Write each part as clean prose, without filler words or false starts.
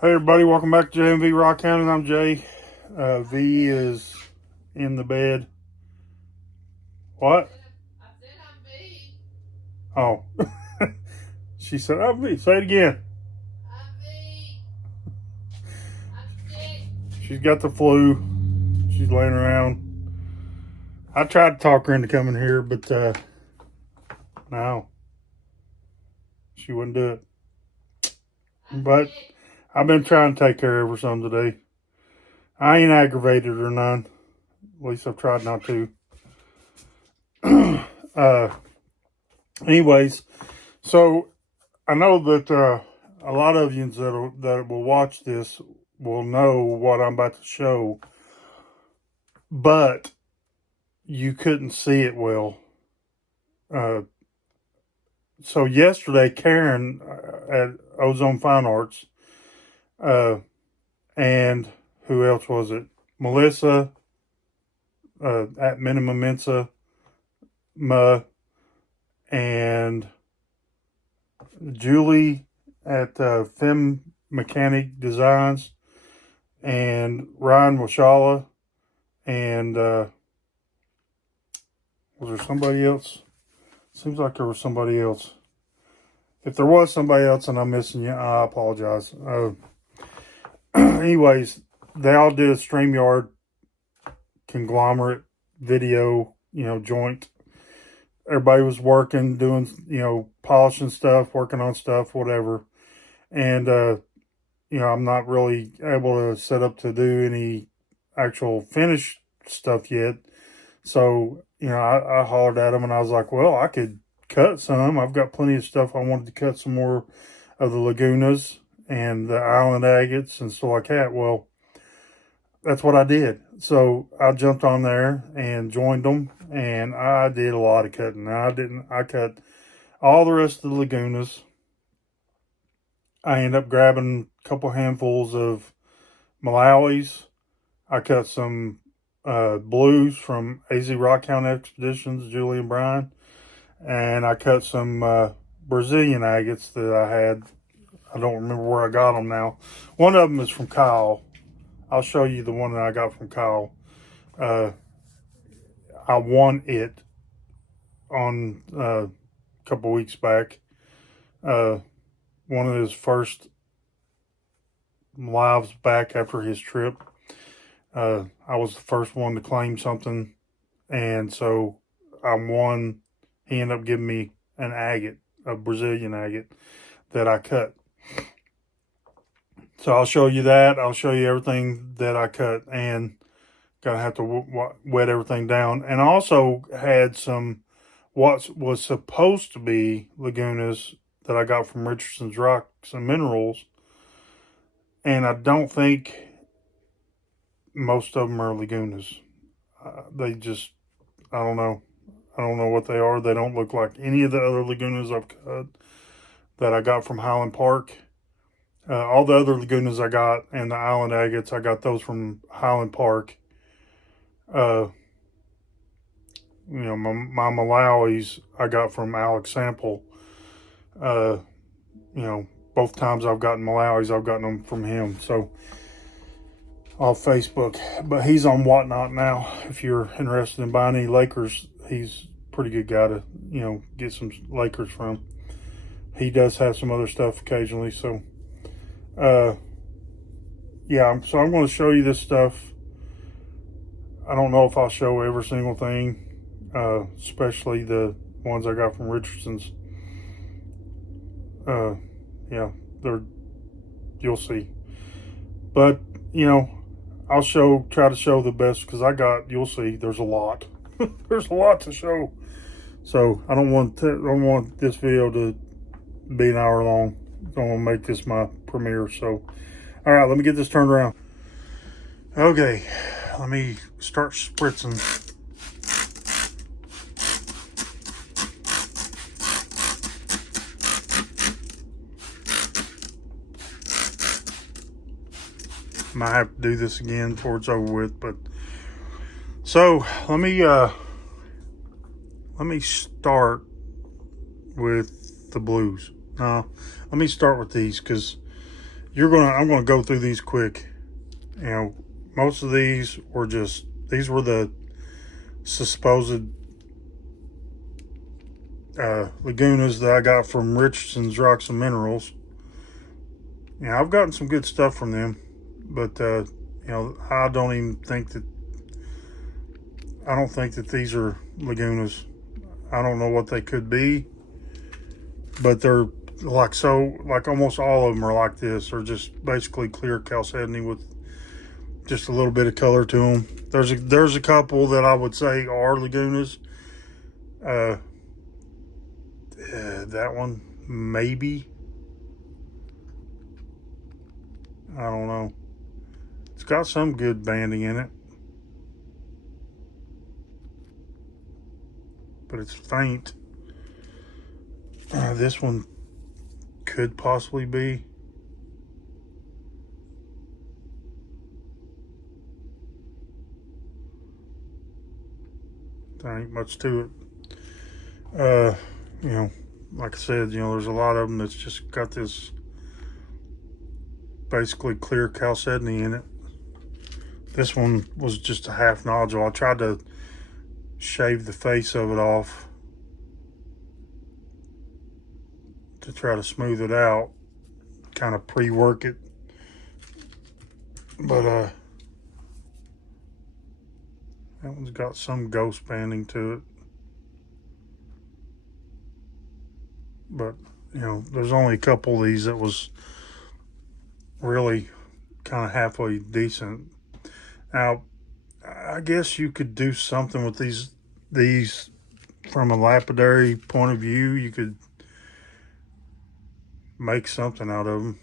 Hey everybody, welcome back to JMV Rock County. I'm Jay. V is in the bed. What? I said I'm V. Oh. She said I'm V. Say it again. I'm V. I'm sick. She's got the flu. She's laying around. I tried to talk her into coming here, but no. She wouldn't do it. But I've been trying to take care of her some today. I ain't aggravated her none. At least I've tried not to. Anyways, so I know that a lot of you that will watch this will know what I'm about to show, but you couldn't see it well. So yesterday, Karen at Ozone Fine Arts, and who else was it? Melissa at Minimum Mensa, and Julie at Fem Mechanic Designs, and Ryan Washala, and was there somebody else? Seems like there was somebody else. If there was somebody else and I'm missing you, I apologize. Anyways, they all did a StreamYard conglomerate video, joint. Everybody was working, doing, polishing stuff, working on stuff, whatever. And, I'm not really able to set up to do any actual finished stuff yet. So, I hollered at them and I was like, well, I could cut some. I've got plenty of stuff. I wanted to cut some more of the Lagunas and the island agates and stuff like that. Well, that's what I did. So I jumped on there and joined them, and I did a lot of cutting. I cut all the rest of the Lagunas. I ended up grabbing a couple handfuls of Malawis. I cut some blues from AZ Rockhound Expeditions, Julie and Brian. And I cut some Brazilian agates that I had. I don't remember where I got them now. One of them is from Kyle. I'll show you the one that I got from Kyle. I won it on a couple weeks back. One of his first lives back after his trip. I was the first one to claim something, and so I won. He ended up giving me an agate, a Brazilian agate that I cut. So I'll show you that. I'll show you everything that I cut, and gonna have to wet everything down. And I also had some what was supposed to be Lagunas that I got from Richardson's Rocks and Minerals, and I don't think most of them are Lagunas. They just, I don't know. I don't know what they are. They don't look like any of the other Lagunas I've cut that I got from Highland Park. All the other Lagunas I got and the island agates, I got those from Highland Park. My Malawis I got from Alex Sample. Both times I've gotten Malawis, I've gotten them from him. So, off Facebook. But he's on Whatnot now. If you're interested in buying any Lakers, he's a pretty good guy to, get some Lakers from. He does have some other stuff occasionally. So, so I'm going to show you this stuff. I don't know if I'll show every single thing, especially the ones I got from Richardson's. You'll see. But, I'll try to show the best because you'll see, there's a lot. There's a lot to show. So I don't want this video to be an hour long. I don't want to make this my premiere. So, all right, let me get this turned around. Okay, let me start spritzing. Might have to do this again before it's over with, but so let me start with the blues. Let me start with these because I'm gonna go through these quick. You know, most of these were the supposed Lagunas that I got from Richardson's Rocks and Minerals. Yeah, I've gotten some good stuff from them, but I don't think that these are Lagunas. I don't know what they could be, but they're like almost all of them are like this. They're just basically clear chalcedony with just a little bit of color to them. There's a couple that I would say are Lagunas. That one maybe. I don't know. It's got some good banding in it, but it's faint. This one could possibly be. There ain't much to it. Like I said, there's a lot of them that's just got this basically clear chalcedony in it. This one was just a half nodule. I tried to shave the face of it off to try to smooth it out, kind of pre-work it. But that one's got some ghost banding to it. But, there's only a couple of these that was really kind of halfway decent. Now, I guess you could do something with these from a lapidary point of view. You could make something out of them.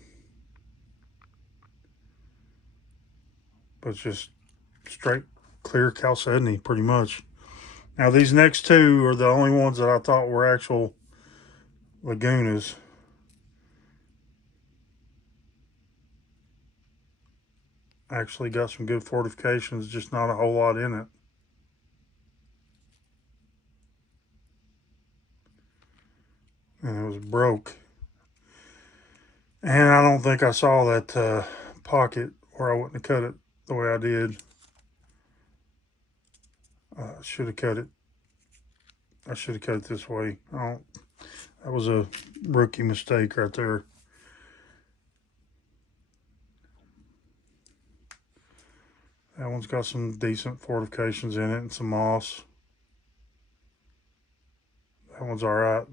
But it's just straight clear chalcedony pretty much. Now these next two are the only ones that I thought were actual Lagunas. Actually got some good fortifications, just not a whole lot in it. And it was broke. And I don't think I saw that pocket, or I wouldn't have cut it the way I did. Should have cut it. I should have cut it this way. That was a rookie mistake right there. That one's got some decent fortifications in it and some moss. That one's all right.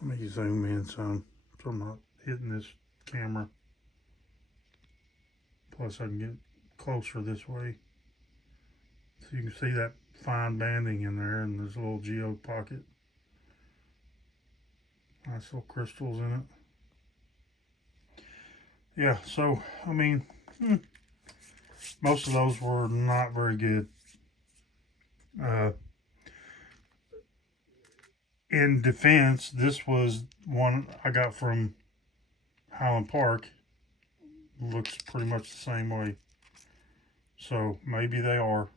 Let me zoom in some so I'm not hitting this camera. Plus I can get closer this way. So you can see that fine banding in there, and there's a little geode pocket. Nice little crystals in it. Yeah, so, I mean, most of those were not very good. In defense, this was one I got from Highland Park. Looks pretty much the same way. So maybe they are.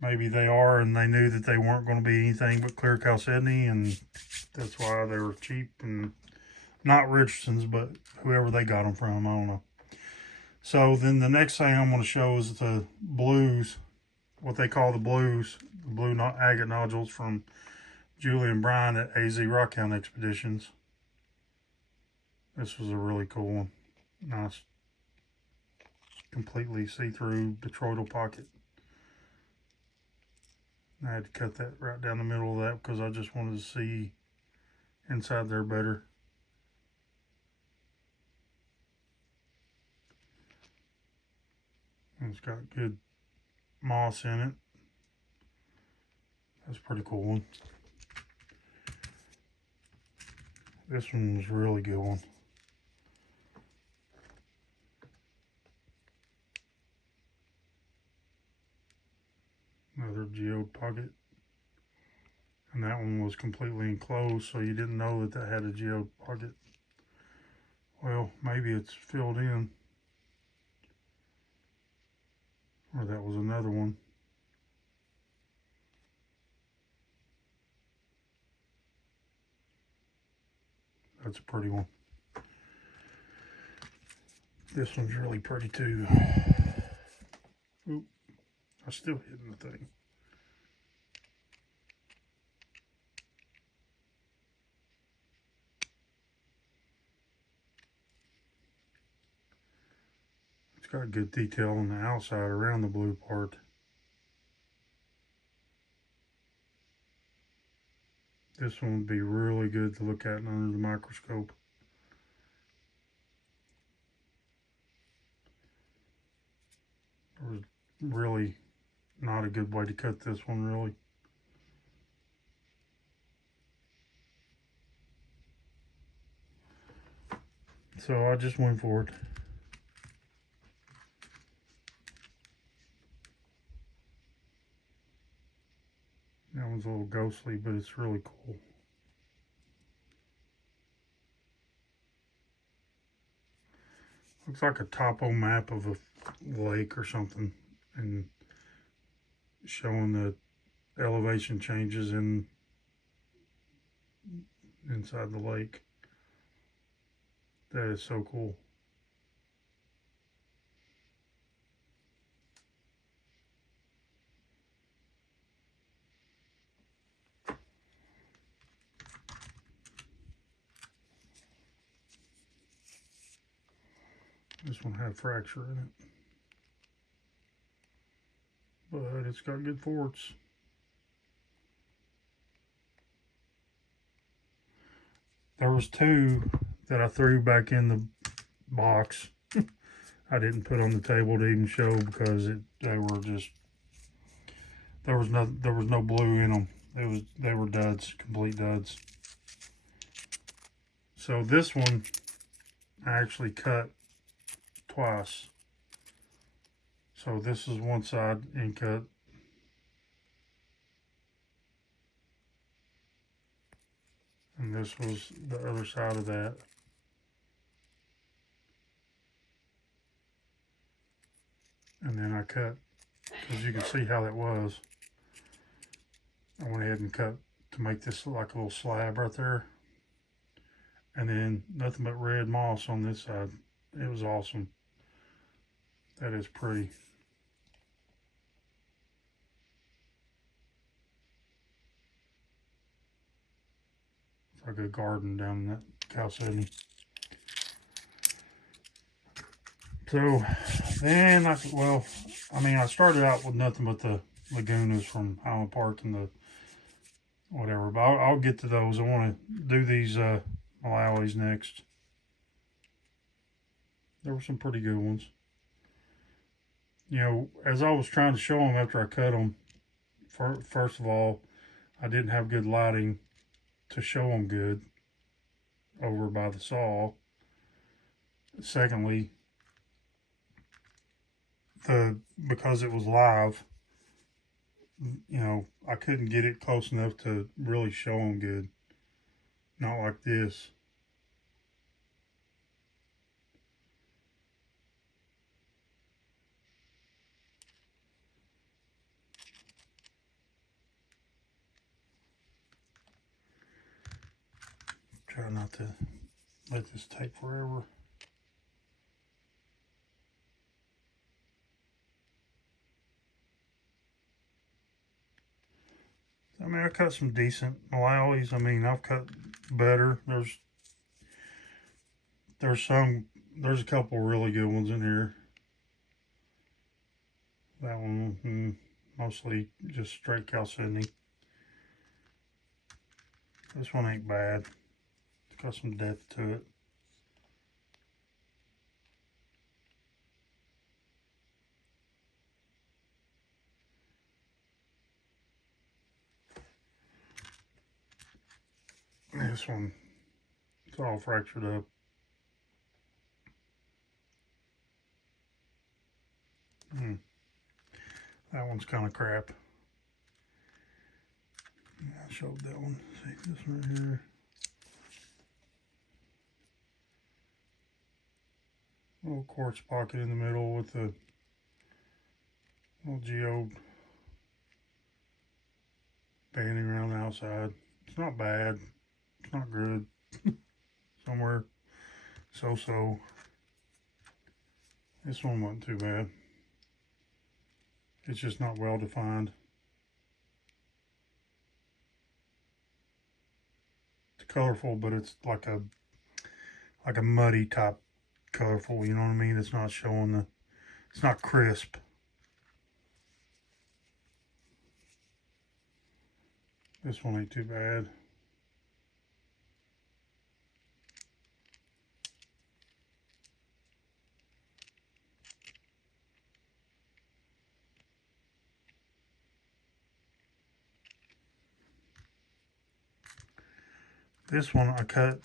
Maybe they are, and they knew that they weren't going to be anything but clear chalcedony, and that's why they were cheap. And not Richardson's, but whoever they got them from, I don't know. So then the next thing I'm going to show is the blues, what they call the blues, the blue agate nodules from Julie and Brian at AZ Rockhound Expeditions. This was a really cool one. Nice, completely see-through detroidal pocket. I had to cut that right down the middle of that because I just wanted to see inside there better. And it's got good moss in it. That's a pretty cool one. This one was a really good one. Another geode pocket. And that one was completely enclosed, so you didn't know that that had a geode pocket. Well, maybe it's filled in. Or that was another one. That's a pretty one. This one's really pretty too. Oop, I'm still hitting the thing. It's got good detail on the outside around the blue part. This one would be really good to look at under the microscope. There was really not a good way to cut this one, really. So I just went for it. That one's a little ghostly, but it's really cool. Looks like a topo map of a lake or something, and showing the elevation changes inside the lake. That is so cool. This one had fracture in it, but it's got good forts. There was two that I threw back in the box. I didn't put on the table to even show because they were just, there was no blue in them. They were duds, complete duds. So this one I actually cut twice. So this is one side and cut. And this was the other side of that. And then I cut, because you can see how that was. I went ahead and cut to make this look like a little slab right there. And then nothing but red moss on this side. It was awesome. That is pretty. It's like a garden down in that chalcedony. So then I started out with nothing but the Lagunas from Highland Park and the whatever, but I'll get to those. I want to do these Malawi's next. There were some pretty good ones. You know, as I was trying to show them after I cut them, first of all, I didn't have good lighting to show them good over by the saw. Secondly, because it was live, you know, I couldn't get it close enough to really show them good. Not like this. Try not to let this take forever. I mean, I cut some decent Malawi's. I mean, I've cut better. There's a couple really good ones in here. That one, mostly just straight chalcedony. This one ain't bad. It's got some depth to it. This one, it's all fractured up. That one's kind of crap. I showed that one. See this one right here. Little quartz pocket in the middle with the little geode banding around the outside. It's not bad. It's not good. It's somewhere. So. This one wasn't too bad. It's just not well defined. It's colorful, but it's like a muddy type colorful, you know what I mean? It's not showing the, it's not crisp. This one ain't too bad. This one I cut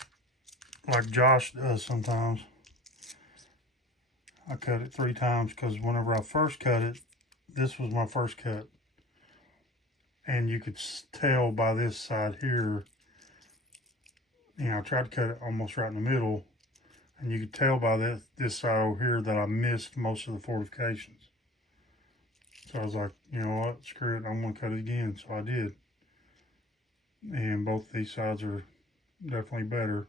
like Josh does sometimes. I cut it 3 times because whenever I first cut it, this was my first cut. And you could tell by this side here, you know, I tried to cut it almost right in the middle. And you could tell by this side over here that I missed most of the fortifications. So I was like, you know what, screw it, I'm going to cut it again. So I did. And both these sides are definitely better.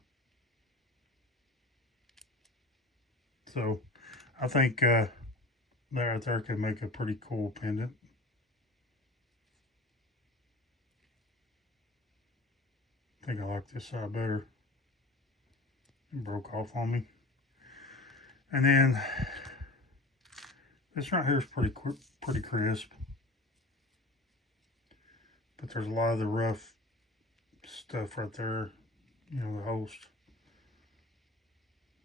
So I think that right there could make a pretty cool pendant. I think I like this side better. It broke off on me. And then this right here is pretty crisp. But there's a lot of the rough stuff right there, you know, the host.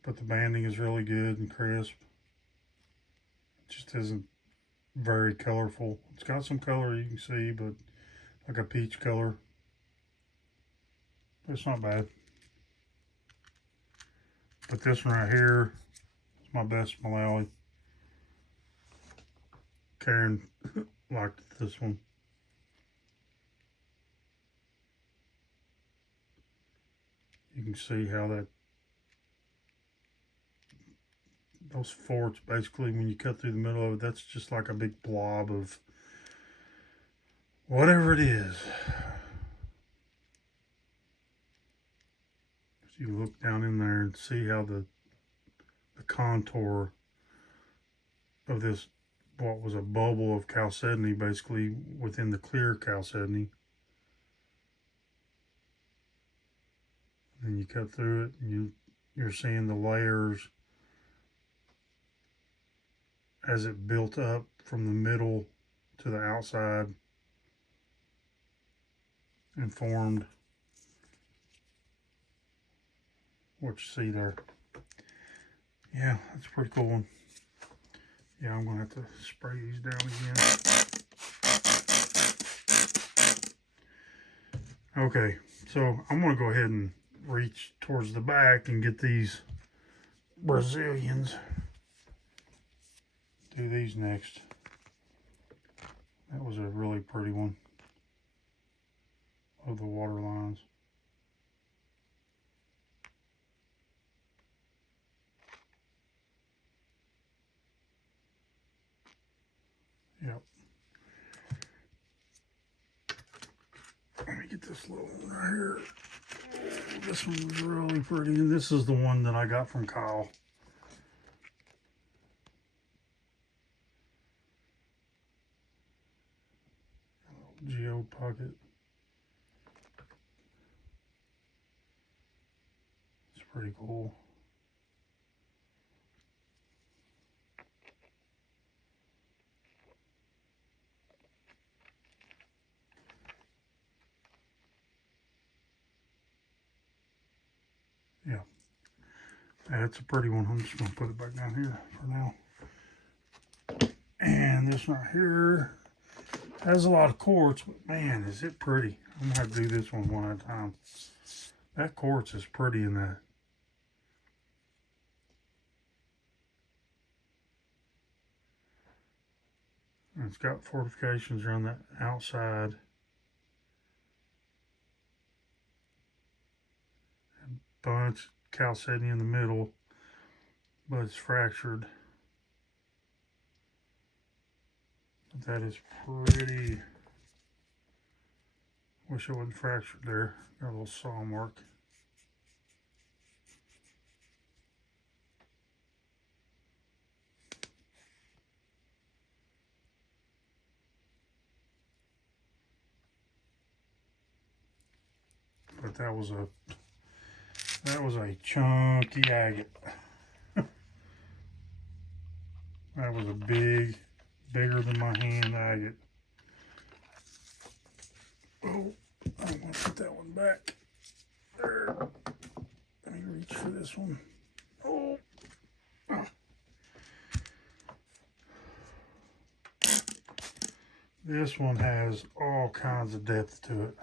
But the banding is really good and crisp. It just isn't very colorful. It's got some color you can see, but like a peach color. It's not bad. But this one right here is my best Malawi. Karen liked this one. You can see how those forts, basically, when you cut through the middle of it, that's just like a big blob of whatever it is. You look down in there and see how the contour of this, what was a bubble of chalcedony, basically within the clear chalcedony. And you cut through it, and you're seeing the layers as it built up from the middle to the outside and formed what you see there. Yeah, that's a pretty cool one. Yeah, I'm gonna have to spray these down again. Okay, so I'm gonna go ahead and reach towards the back and get these Brazilians. Do these next. That was a really pretty one. Of the water lines. Yep. Let me get this little one right here. Oh, this one was really pretty, and this is the one that I got from Kyle. Geo pocket. It's pretty cool. Yeah, that's a pretty one. I'm just going to put it back down here for now. And this right here has a lot of quartz, but man, is it pretty. I'm going to have to do this one at a time. That quartz is pretty in that. And it's got fortifications around that outside. Bunch chalcedony in the middle, but it's fractured. But that is pretty. Wish it wasn't fractured there. Got a little saw mark. but that was a chunky agate. That was a bigger than my hand agate. Oh, I'm gonna put that one back. There. Let me reach for this one. Oh. Ah. This one has all kinds of depth to it.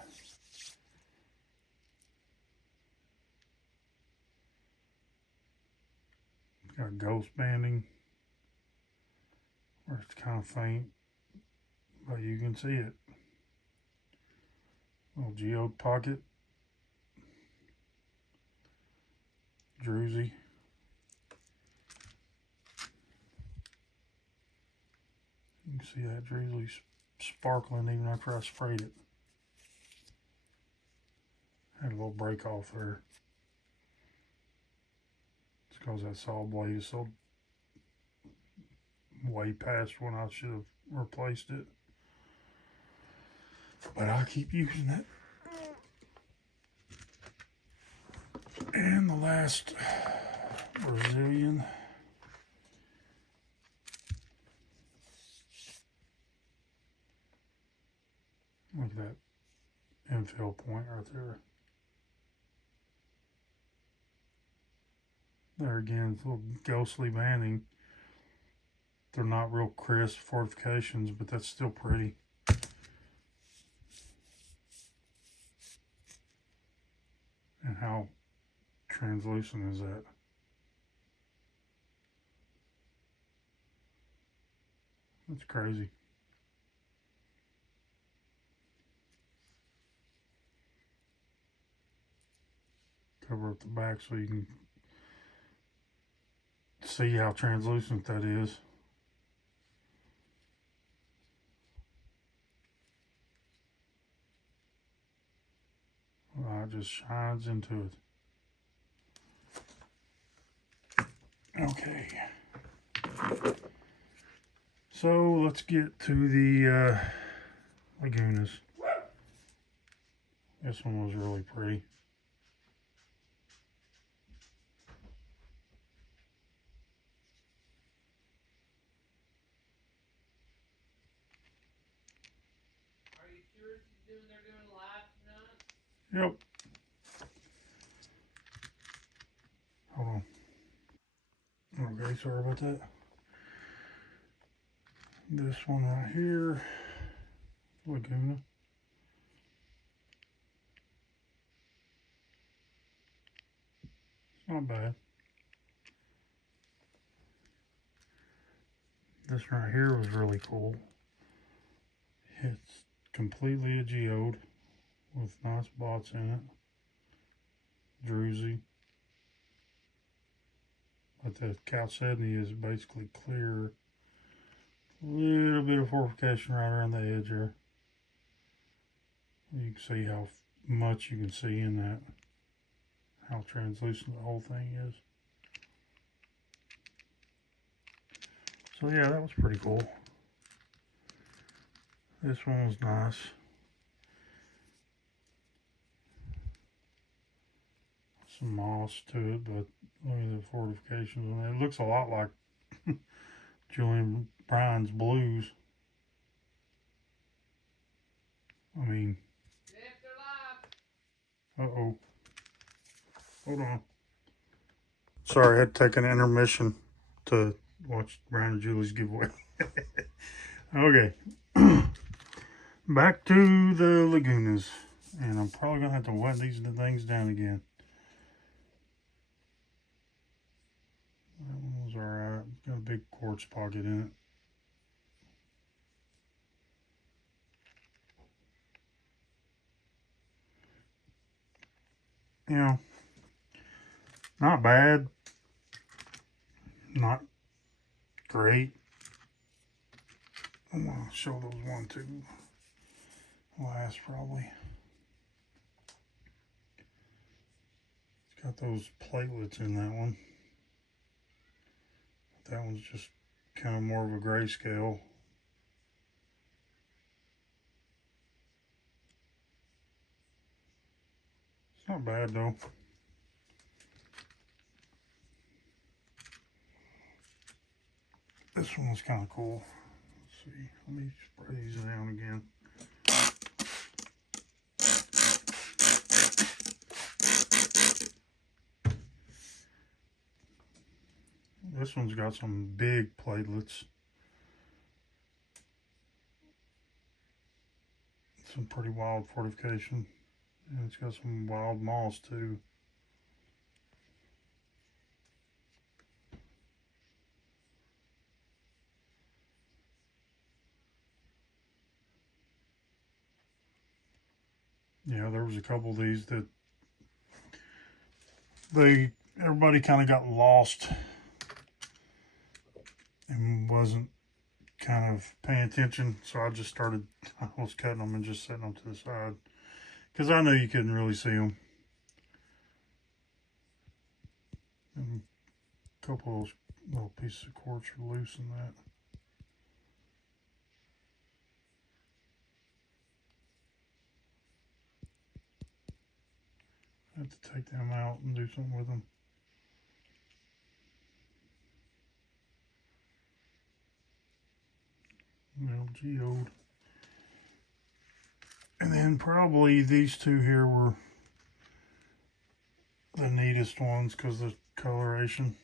It's got ghost banding, where it's kind of faint, but you can see it. Little geode pocket. Druzy. You can see that drizzly sparkling even after I sprayed it. Had a little break off there. It's because that saw blade is so way past when I should have replaced it. But I keep using it. And the last Brazilian. Look at that infill point right there. There again, it's a little ghostly banding. They're not real crisp fortifications, but that's still pretty. And how translucent is that? That's crazy. Cover up the back so you can see how translucent that is. It just shines into it. Okay. So let's get to the Lagunas. This one was really pretty. Are you sure they're doing live tonight? Yep. Hold on. Okay, sorry about that. This one right here, Laguna. It's not bad. This right here was really cool. It's completely a geode with nice spots in it. Druzy. But the chalcedony is basically clear. A little bit of fortification right around the edge there. You can see how much you can see in that. How translucent the whole thing is. So yeah, that was pretty cool. This one was nice. Some moss to it, but look at the fortifications on it. It looks a lot like Julian Bryan's blues. I mean, uh-oh. Hold on. Sorry, I had to take an intermission to watch Brian and Julie's giveaway. Okay. Back to the Lagunas. And I'm probably going to have to wet these things down again. That one was alright. It's got a big quartz pocket in it. You know, not bad. Not great. I'm going to show those 1, 2 last probably. It's got those platelets in that one. That one's just kind of more of a grayscale. It's not bad though. This one's kind of cool. Let's see. Let me spray these down again. This one's got some big platelets. Some pretty wild fortification. And it's got some wild moss too. Yeah, there was a couple of these that everybody kind of got lost and wasn't kind of paying attention, so I was cutting them and just setting them to the side because I knew you couldn't really see them. And a couple of those little pieces of quartz are loose in that. I have to take them out and do something with them. Well, geode. And then probably these two here were the neatest ones because the coloration.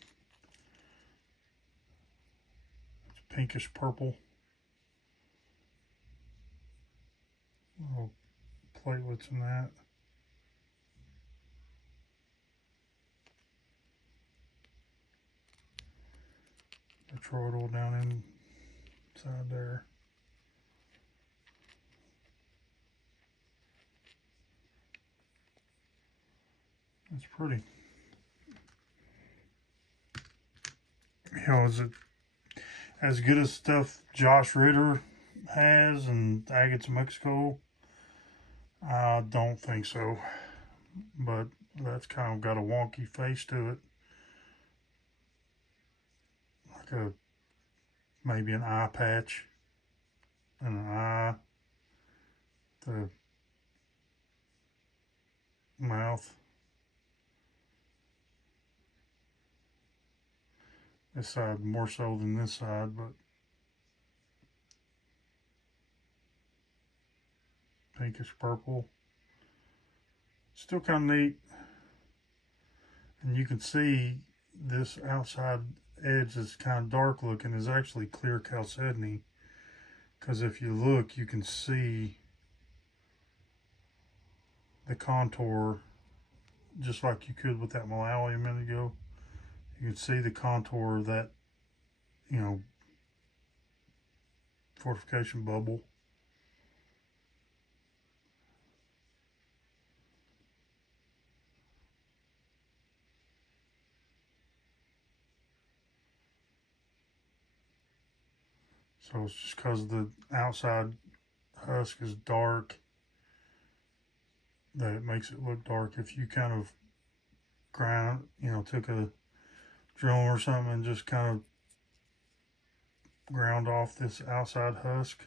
It's pinkish purple. Little platelets in that. The toroidal down inside there. That's pretty. You know, is it as good as stuff Josh Ritter has and agates of Mexico? I don't think so. But that's kind of got a wonky face to it. Like maybe an eye patch and an eye, the mouth. This side more so than this side, but pinkish purple. Still kind of neat. And you can see this outside edge is kind of dark looking is actually clear chalcedony, because if you look you can see the contour just like you could with that Malawi a minute ago. You can see the contour of that, you know, fortification bubble. So it's just because the outside husk is dark that it makes it look dark. If you kind of grind, you know, took a drill or something and just kind of ground off this outside husk,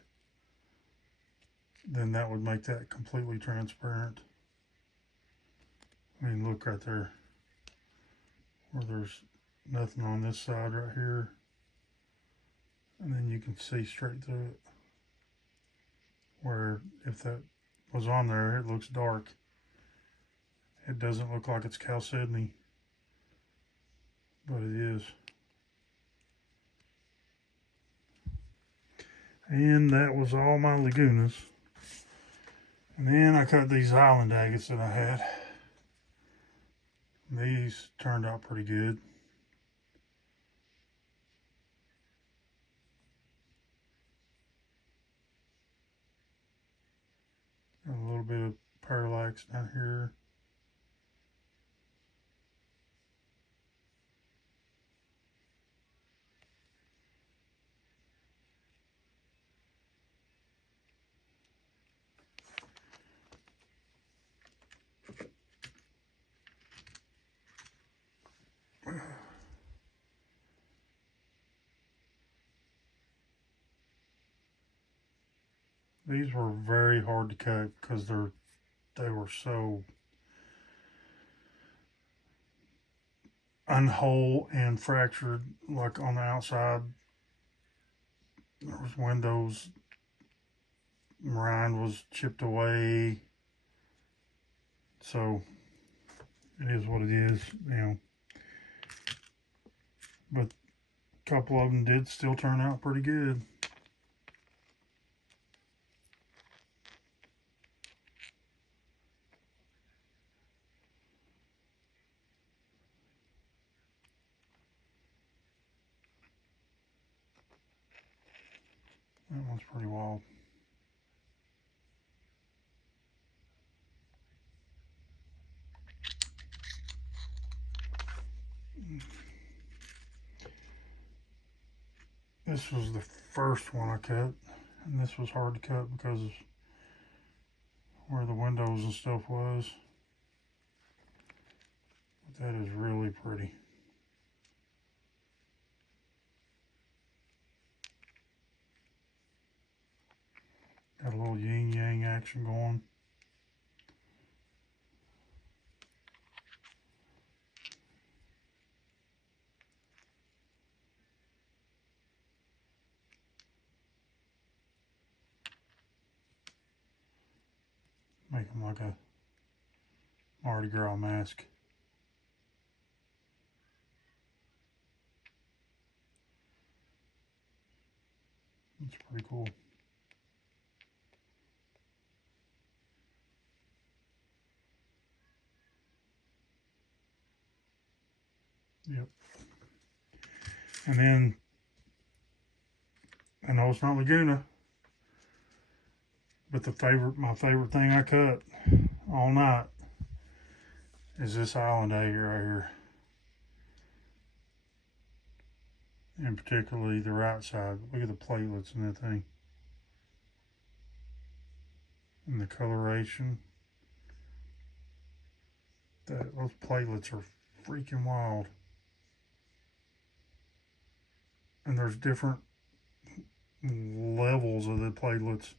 then that would make that completely transparent. I mean, look right there where there's nothing on this side right here. And then you can see straight through it. Where if that was on there, it looks dark. It doesn't look like it's chalcedony, but it is. And that was all my Lagunas. And then I cut these island agates that I had. These turned out pretty good. Got a little bit of parallax down here. These were very hard to cut because they were so unhole and fractured, like on the outside. There was windows. Rind was chipped away. So it is what it is, you know. But a couple of them did still turn out pretty good. That one's pretty wild. This was the first one I cut, and this was hard to cut because of where the windows and stuff was. But that is really pretty. Got a little yin yang action going. Make them like a Mardi Gras mask. It's pretty cool. Yep. And then, I know it's not Laguna, but my favorite thing I cut all night is this island egg right here. And particularly the right side. Look at the platelets in that thing. And the coloration. Those platelets are freaking wild. And there's different levels of the platelets.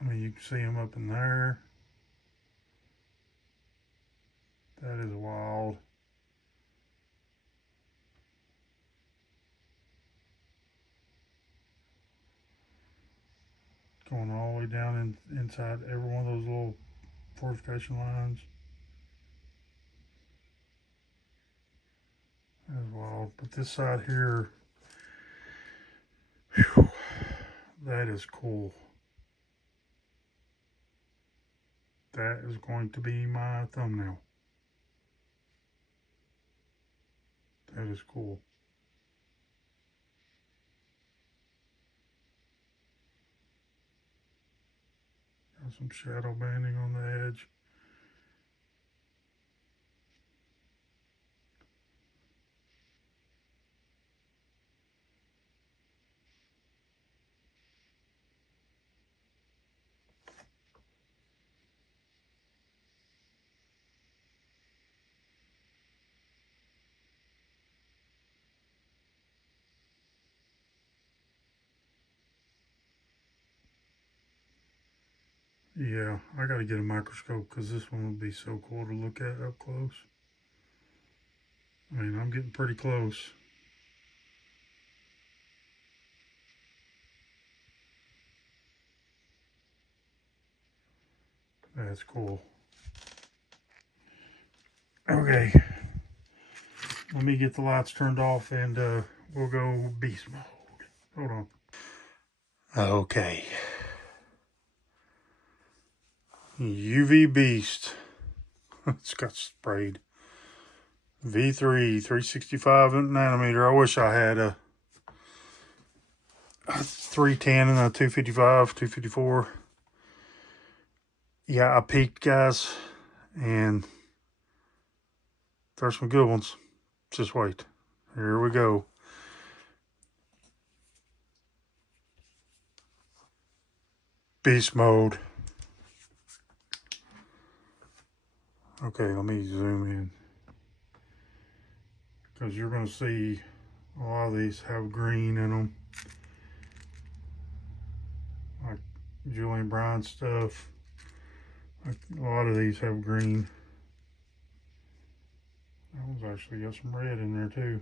I mean, you can see them up in there. That is wild. Going all the way down inside every one of those little fortification lines. That is wild. But this side here, whew, that is cool. That is going to be my thumbnail. That is cool. Got some shadow banding on the edge. Yeah, I got to get a microscope because this one would be so cool to look at up close. I mean, I'm getting pretty close. That's cool. Okay, let me get the lights turned off and we'll go beast mode. Hold on. Okay. UV Beast. It's got sprayed. V3 365 nanometer. I wish I had a 310 and a 255, 254. Yeah, I peeked, guys, and there's some good ones. Just wait. Here we go. Beast mode. Okay, let me zoom in, because you're going to see a lot of these have green in them, like Julian Brown stuff. A lot of these have green. That one's actually got some red in there too.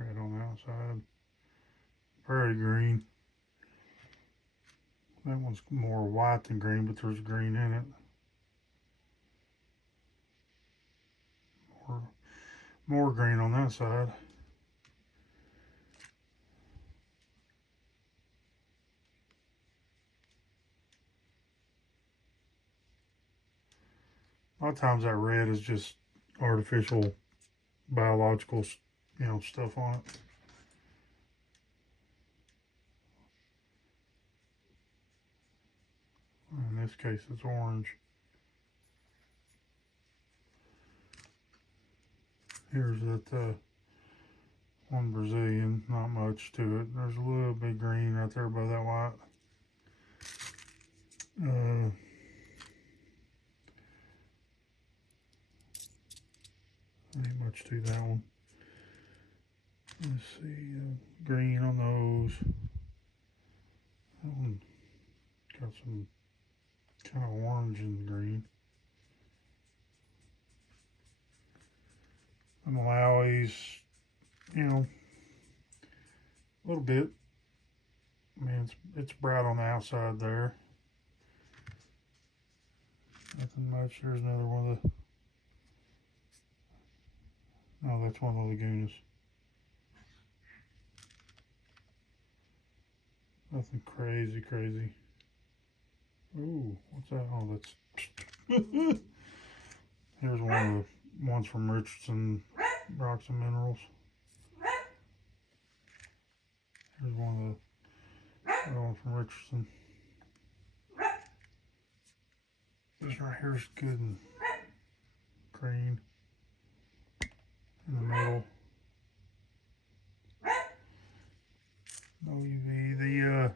Red on the outside. Very green. That one's more white than green, but there's green in it. More green on that side. A lot of times that red is just artificial, biological, stuff on it. In this case, it's orange. Here's that one Brazilian, not much to it. There's a little bit green right there by that white. Ain't much to that one. Let's see, green on those. That one got some kind of orange and green. The Malawi's, a little bit. I mean, it's bright on the outside there. Nothing much. There's another one of the. Oh, that's one of the Lagunas. Nothing crazy. Ooh, what's that? Oh, that's. Here's one of the ones from Richardson, Rocks and Minerals. Here's one of the one from Richardson. This right here is good and green in the middle. No UV. The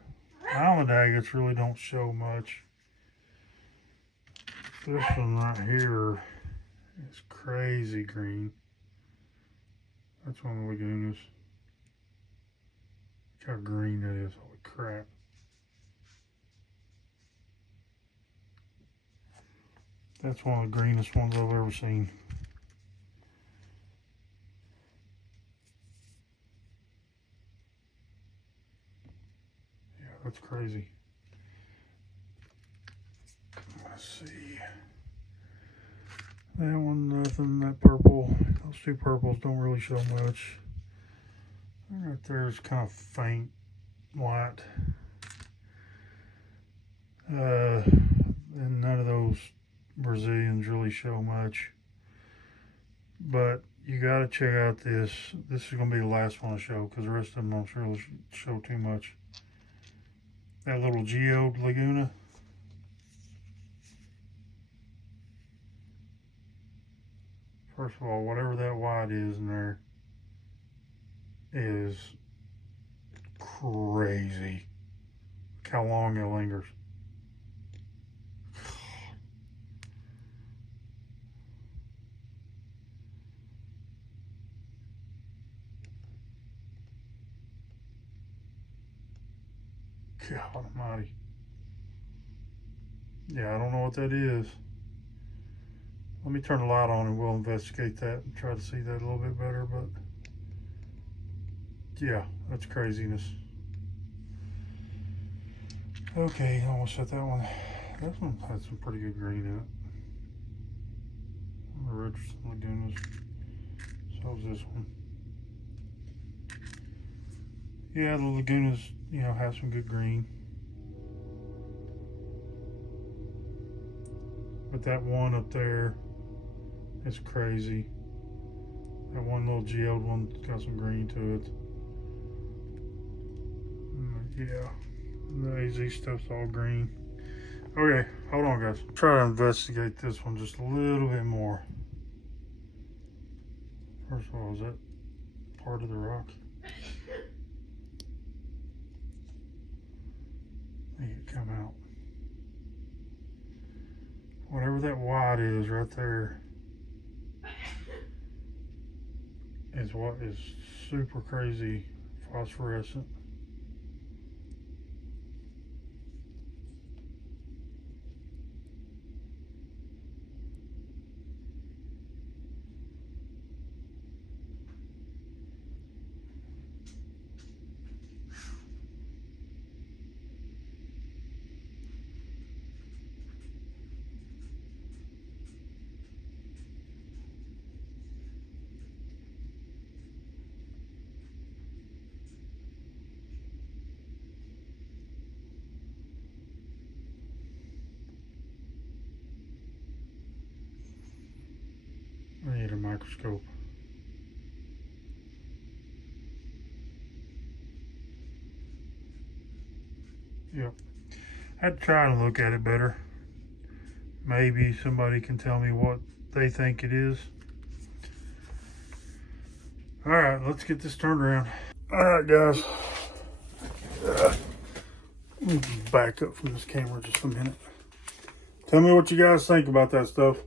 island agates really don't show much. This one right here is crazy green. That's one of the Lagunas. Look how green that is. Holy crap. That's one of the greenest ones I've ever seen. Yeah, that's crazy. Let's see. That one, nothing. That purple. Those two purples don't really show much. Right there is kind of faint white. And none of those Brazilians really show much. But you got to check out this. This is going to be the last one I show because the rest of them don't really show too much. That little geode Laguna. First of all, whatever that white is in there is crazy. Look how long it lingers. God almighty. Yeah, I don't know what that is. Let me turn the light on and we'll investigate that and try to see that a little bit better, but yeah, that's craziness. Okay, I almost set that one. That one had some pretty good green in it. The Richardson Lagunas. So is this one. Yeah, the Lagunas, have some good green. But that one up there is crazy. That one little geode one's got some green to it. Yeah, the AZ stuff's all green. Okay, hold on guys. Try to investigate this one just a little bit more. First of all, is that part of the rock? Make it come out. Whatever that white is right there is what is super crazy phosphorescent. microscope. Yep. I had to try and look at it better. Maybe somebody can tell me what they think it is. Alright, let's get this turned around. Alright, guys. Let me back up from this camera just a minute. Tell me what you guys think about that stuff.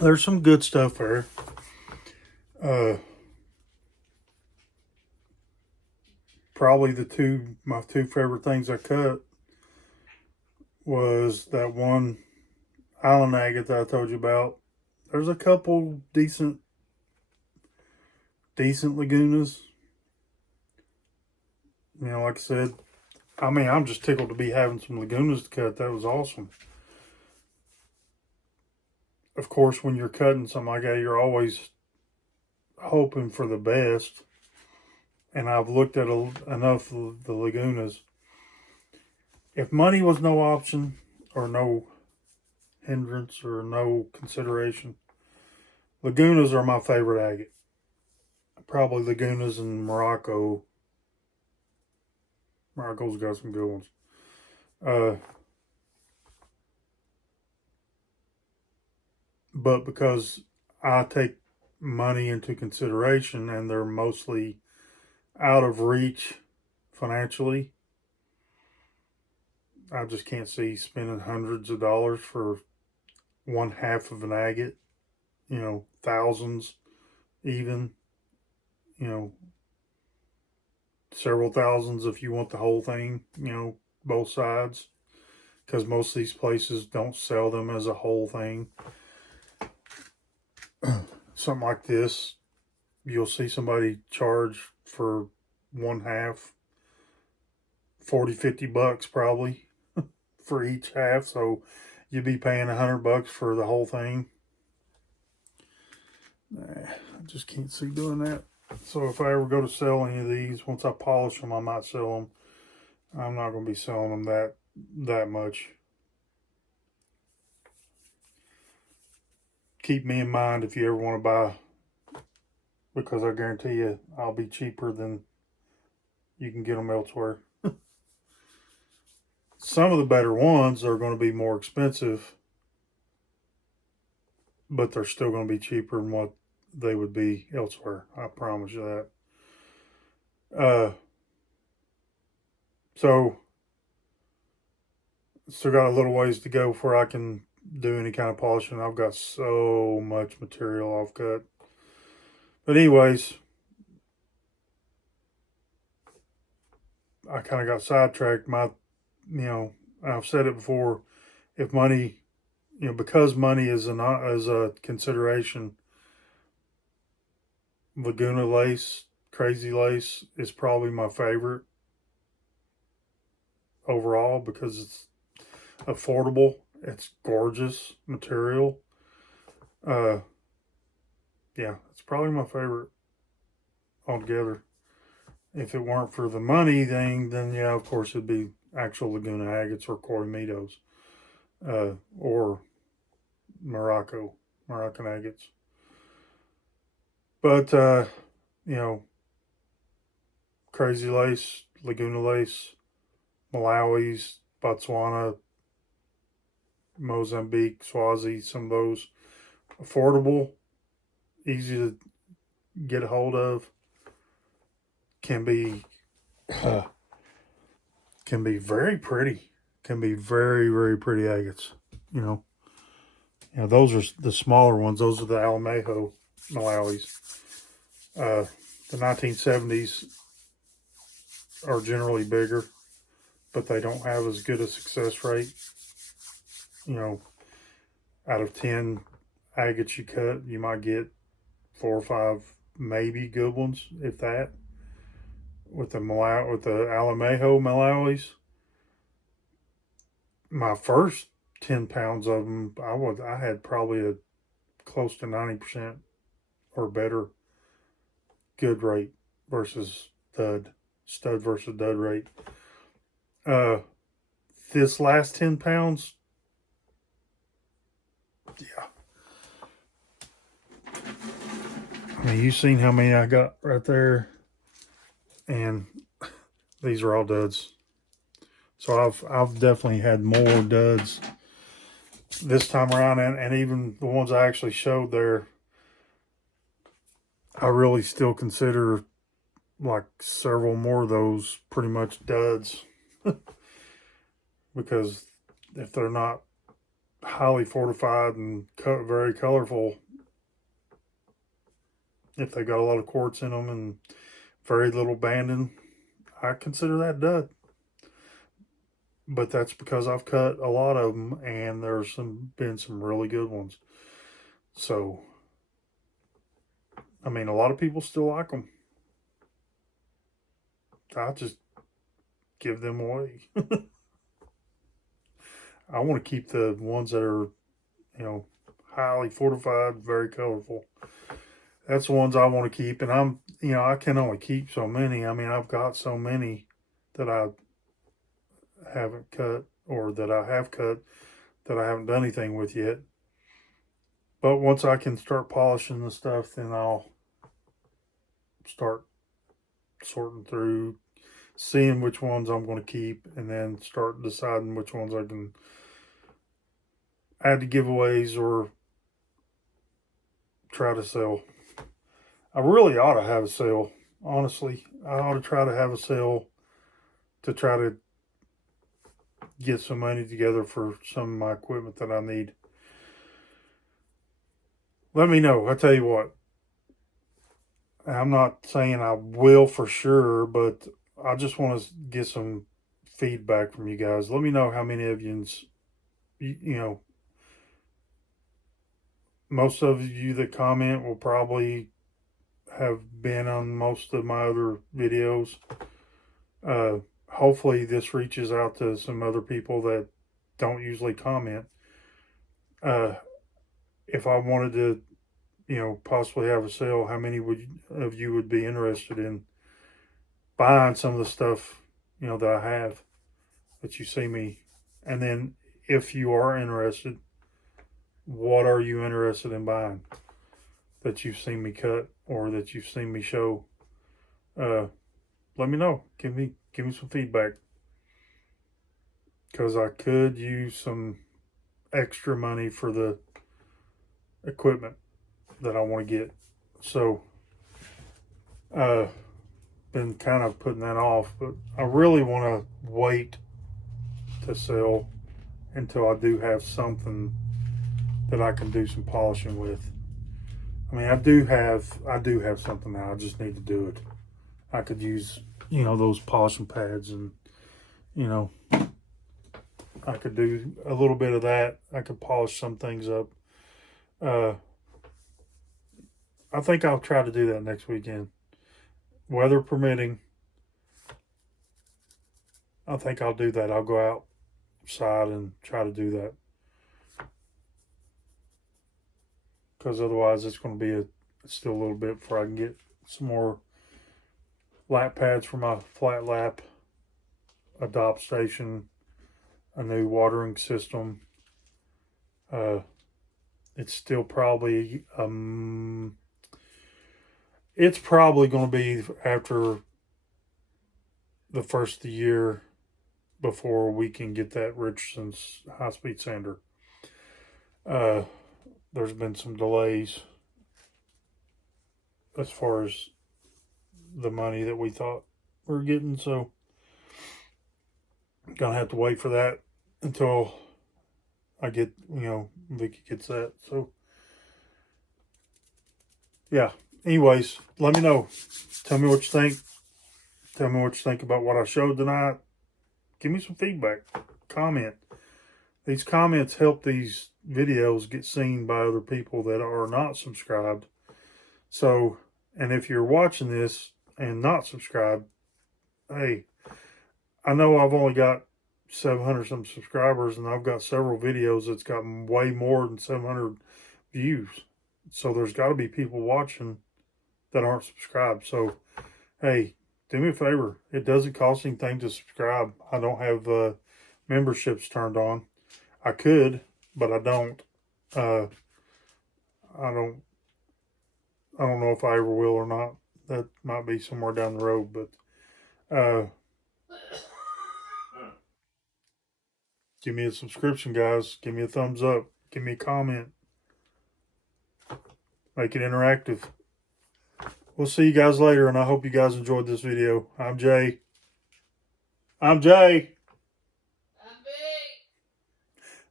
There's some good stuff there. Probably my two favorite things I cut was that one island agate that I told you about. There's a couple decent Lagunas. You know, like I said, I mean, I'm just tickled to be having some Lagunas to cut. That was awesome. Of course, when you're cutting something like that, you're always hoping for the best. And I've looked at enough of the Lagunas. If money was no option or no hindrance or no consideration, Lagunas are my favorite agate. Probably Lagunas and Morocco. Morocco's got some good ones. But because I take money into consideration and they're mostly out of reach financially, I just can't see spending hundreds of dollars for one half of an agate. You know, thousands even. You know, several thousands if you want the whole thing, you know, both sides. Because most of these places don't sell them as a whole thing. Something like this, you'll see somebody charge for one half $40-50 probably for each half, so you'd be paying $100 for the whole thing. I just can't see doing that. So if I ever go to sell any of these, once I polish them, I might sell them. I'm not going to be selling them that much. Keep me in mind if you ever want to buy, because I guarantee you I'll be cheaper than you can get them elsewhere. Some of the better ones are going to be more expensive, but they're still going to be cheaper than what they would be elsewhere. I promise you that. So still got a little ways to go before I can do any kind of polishing. I've got so much material I've cut. But anyways, I kind of got sidetracked. I've said it before, if money, because money is a consideration, Laguna lace, crazy lace is probably my favorite overall because it's affordable. It's gorgeous material. Yeah, it's probably my favorite altogether. If it weren't for the money thing, then yeah, of course it'd be actual Laguna agates or Corimitos, or Moroccan agates. But crazy lace, Laguna lace, Malawi's, Botswana, Mozambique, Swazi, some of those affordable, easy to get a hold of, can be very pretty. Can be very, very pretty agates. Those are the smaller ones. Those are the Alamejo Malawis. The 1970s are generally bigger, but they don't have as good a success rate. Out of 10 agates you cut, you might get 4 or 5 maybe good ones, if that. With the Alamejo Malawis, my first 10 pounds of them, I had probably a close to 90% or better good rate versus stud versus dud rate. This last 10 pounds, Yeah. I mean, you've seen how many I got right there, and these are all duds. So I've definitely had more duds this time around, and even the ones I actually showed there, I really still consider like several more of those pretty much duds because if they're not highly fortified and very colorful, if they got a lot of quartz in them and very little banding, I consider that dud. But that's because I've cut a lot of them, and there's been some really good ones. So, I mean, a lot of people still like them. I just give them away. I want to keep the ones that are, highly fortified, very colorful. That's the ones I want to keep, and I can only keep so many. I mean, I've got so many that I haven't cut or that I have cut that I haven't done anything with yet. But once I can start polishing the stuff, then I'll start sorting through, seeing which ones I'm going to keep, and then start deciding which ones I can add to giveaways or try to sell. I really ought to have a sale, honestly. I ought to try to have a sale to try to get some money together for some of my equipment that I need. Let me know. I tell you what, I'm not saying I will for sure, but I just want to get some feedback from you guys. Let me know how many of you, most of you that comment will probably have been on most of my other videos. Hopefully this reaches out to some other people that don't usually comment. If I wanted to, possibly have a sale, how many of you would be interested in buying some of the stuff, that I have, that you see me? And then if you are interested, what are you interested in buying that you've seen me cut or that you've seen me show? Let me know. Give me some feedback, because I could use some extra money for the equipment that I want to get. So, been kind of putting that off, but I really want to wait to sell until I do have something that I can do some polishing with. I mean, I do have something now. I just need to do it. I could use, those polishing pads, and, I could do a little bit of that. I could polish some things up. I think I'll try to do that next weekend. Weather permitting, I think I'll do that. I'll go outside and try to do that. Because otherwise it's going to be still a little bit before I can get some more lap pads for my flat lap, a DOP station, a new watering system. It's still probably it's probably going to be after the first of the year before we can get that Richardson's high-speed sander. There's been some delays as far as the money that we thought we were getting, so gonna have to wait for that until I get, Vicky gets that. So yeah, anyways, let me know. Tell me what you think. Tell me what you think about what I showed tonight. Give me some feedback. Comment. These comments help these videos get seen by other people that are not subscribed. So, and if you're watching this and not subscribed, hey, I know I've only got 700 some subscribers, and I've got several videos that's gotten way more than 700 views. So there's got to be people watching that aren't subscribed. So, hey, do me a favor. It doesn't cost anything to subscribe. I don't have memberships turned on. I could, but I don't. I don't know if I ever will or not. That might be somewhere down the road, but give me a subscription, guys. Give me a thumbs up. Give me a comment. Make it interactive. We'll see you guys later, and I hope you guys enjoyed this video. I'm Jay. I'm Jay. I'm big.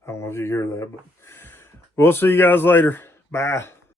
I don't know if you hear that, but we'll see you guys later. Bye.